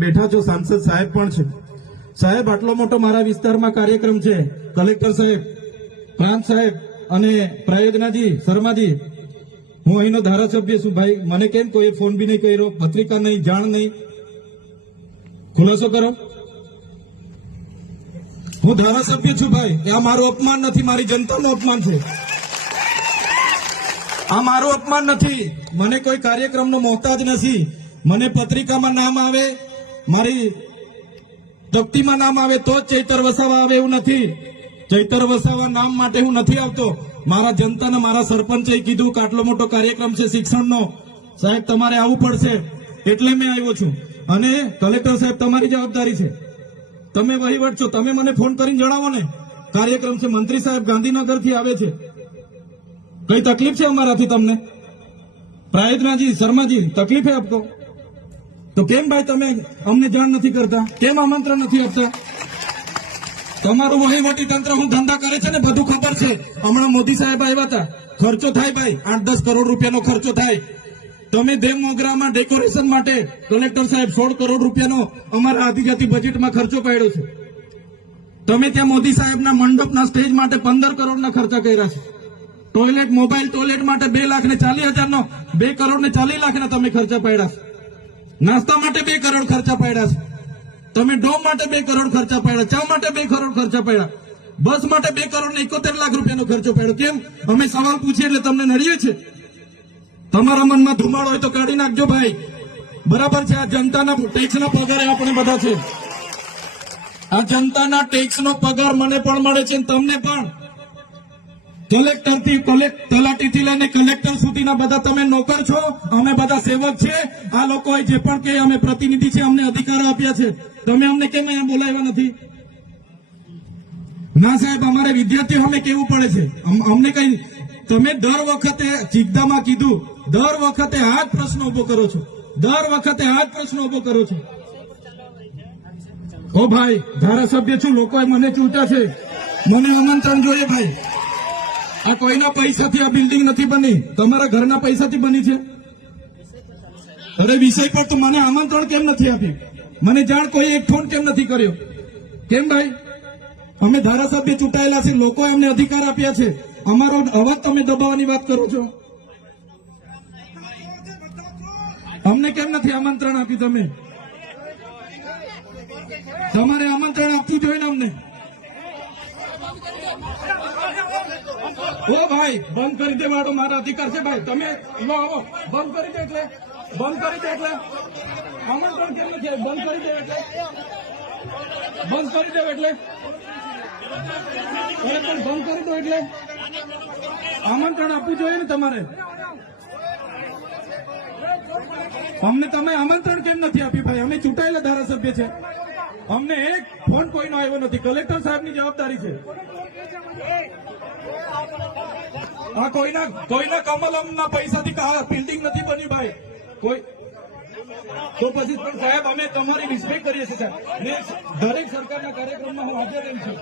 બેઠા છો, સાંસદ સાહેબ પણ છે. સાહેબ, આટલો મોટો મારા વિસ્તારમાં કાર્યક્રમ છે. કલેક્ટર સાહેબ, પ્રાંત સાહેબ અને પ્રાયોજનાજી, શર્માજી, હું અહીંનો ધારાસભ્ય છું. ભાઈ, મને કેમ કોઈ ફોન બી નહીં કર્યો, પત્રિકા નહીં, જાણ નહીં, ખુલાસો કરો. હું ધારાસભ્ય છું ભાઈ. આ મારું અપમાન નથી, મારી જનતાનું અપમાન છે. આ મારું અપમાન નથી. મને કોઈ કાર્યક્રમનો મોહતાજ નથી. મને પત્રિકામાં નામ આવે, મારી તકતીમાં નામ આવે તો જ ચૈતર વસાવા આવે એવું નથી. ચૈતર વસાવા નામ માટે હું નથી આવતો. મારા જનતાને, મારા સરપંચે કીધું કે આટલો મોટો કાર્યક્રમ છે શિક્ષણનો, સાહેબ તમારે આવવું પડશે, એટલે મેં આવ્યો છું. અને કલેક્ટર સાહેબ, તમારી જવાબદારી છે, તમે વહીવટ છો, તમે મને ફોન કરીને જણાવો ને કાર્યક્રમ છે. મંત્રી સાહેબ ગાંધીનગરથી આવે છે, કઈ તકલીફ છે અમારાથી તમને? પ્રાયોજનાજી, શર્માજી, તકલીફ है आपको? તો કેમ ભાઈ તમે અમને જાણ નથી કરતા? કેમ આમંત્રણ નથી આપતા? તમારું વહીવટી તંત્ર હું ધંધા કરે છે ને બધું ખબર છે. હમણાં મોદી સાહેબ આવ્યા હતા, ખર્ચો થાય ભાઈ, 8-10 કરોડ રૂપિયાનો ખર્ચો થાય. તમે દેવ મોગરામાં ડેકોરેશન માટે કલેક્ટર સાહેબ 16 કરોડ રૂપિયાનો અમારા આદિજાતિ બજેટમાં ખર્ચો પાડ્યો છે. તમે ત્યાં મોદી સાહેબના મંડપના સ્ટેજ માટે 15 કરોડના ખર્ચા કર્યા છે. ટોયલેટ, મોબાઈલ ટોયલેટ માટે 2,40,000નો 2 કરોડ ને 40 લાખના તમે ખર્ચા પાડ્યા છે. નાસ્તા માટે 2 કરોડ ખર્ચા પાડ્યા છે. તમે ડોમ માટે 2 કરોડ ખર્ચા પાડ્યા, ચા માટે 2 કરોડ ખર્ચા પાડ્યા, બસ માટે 2 કરોડ ને 71 લાખ રૂપિયાનો ખર્ચો પાડ્યો. કેમ? અમે સવાલ પૂછીએ એટલે તમને નડીએ છે? તમારા મનમાં ધુમાડો હોય તો કાઢી નાખજો ભાઈ. બરાબર છે, આ જનતાના ટેક્સના પગારે આપણે બધા છે. આ જનતાના ટેક્સનો પગાર મને પણ મળે છે, તમને પણ. કલેક્ટરથી તલાટીથી લઈને કલેક્ટર સુધીના બધા તમે નોકર છો, અમે બધા સેવક છે. આ લોકોએ જે પણ કે અમે પ્રતિનિધિ છે, અમને અધિકારો આપ્યા છે. તમે અમને કેમ અહીંયા બોલાવ્યા નથી? ના સાહેબ, અમારે વિદ્યાર્થીઓ અમે કેવું પડે છે. અમને કઈ, તમે દર વખતે ચિકદામાં કીધું, દર વખતે આ જ પ્રશ્ન ઉભો કરો છો, દર વખતે આ જ પ્રશ્ન ઉભો કરો છો. ઓ ભાઈ, ધારાસભ્ય છું, લોકોએ મને ચૂંટ્યા છે, મને આમંત્રણ જોઈએ ભાઈ. આ કોઈના પૈસાથી આ બિલ્ડિંગ નથી બની, તમારા ઘરના પૈસાથી બની છે. અરે વિષય પર તો મને આમંત્રણ કેમ નથી આપ્યું? મને જાણ કોઈ એક ફોન કેમ નથી કર્યો? કેમ ભાઈ? અમે ધારાસભ્ય ચૂંટાયેલા છે, લોકોએ અમને અધિકાર આપ્યા છે, અમારો અવાજ તમે દબાવવાની વાત કરો છો. અમને કેમ નથી આમંત્રણ આપ્યું? તમે તમારે આમંત્રણ આપવું જોઈએ ને અમને. ઓ ભાઈ, બંધ કરી દેવાડો, મારા અધિકાર છે ભાઈ. તમે લો આવો, બંધ કરી દે એટલે, બંધ કરી દે એટલે આમંત્રણ કેમ નથી? બંધ કરી દે એટલે, બંધ કરી દે એટલે, પણ બંધ કરી દો એટલે આમંત્રણ આપવું જોઈએ ને તમારે. અમને તમે આમંત્રણ કેમ નથી આપ્યું ભાઈ? અમે ચૂંટાયેલા ધારાસભ્ય છે, અમને એક ફોન કોઈનો આવ્યો નથી. કલેક્ટર સાહેબની જવાબદારી છે. આ કોઈના કમલમના પૈસાથી બિલ્ડિંગ નથી બની ભાઈ. કોઈ તો પછી પણ સાહેબ, અમે તમારી રિસ્પેક્ટ કરીએ છીએ સાહેબ. ને દરેક સરકારના કાર્યક્રમમાં હું હાજર રહું છું.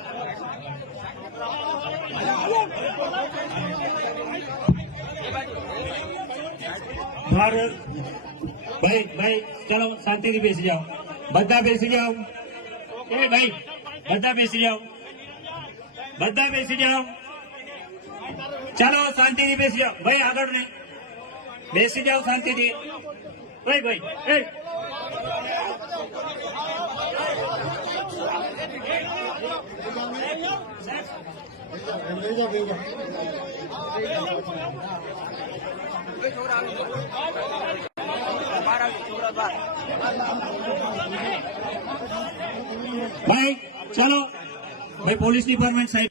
ભાઈ ચલો શાંતિથી બેસી જાઓ, બધા બેસી જાઓ. એ ભાઈ, બધા બેસી જાઓ, બધા બેસી જાઓ. ચાલો શાંતિથી બેસી જાઓ ભાઈ, આગળ નહીં, બેસી જાઓ શાંતિથી. ભાઈ એ ભાઈ ચલો ભાઈ, પોલીસ ડિપાર્ટમેન્ટ સાહેબ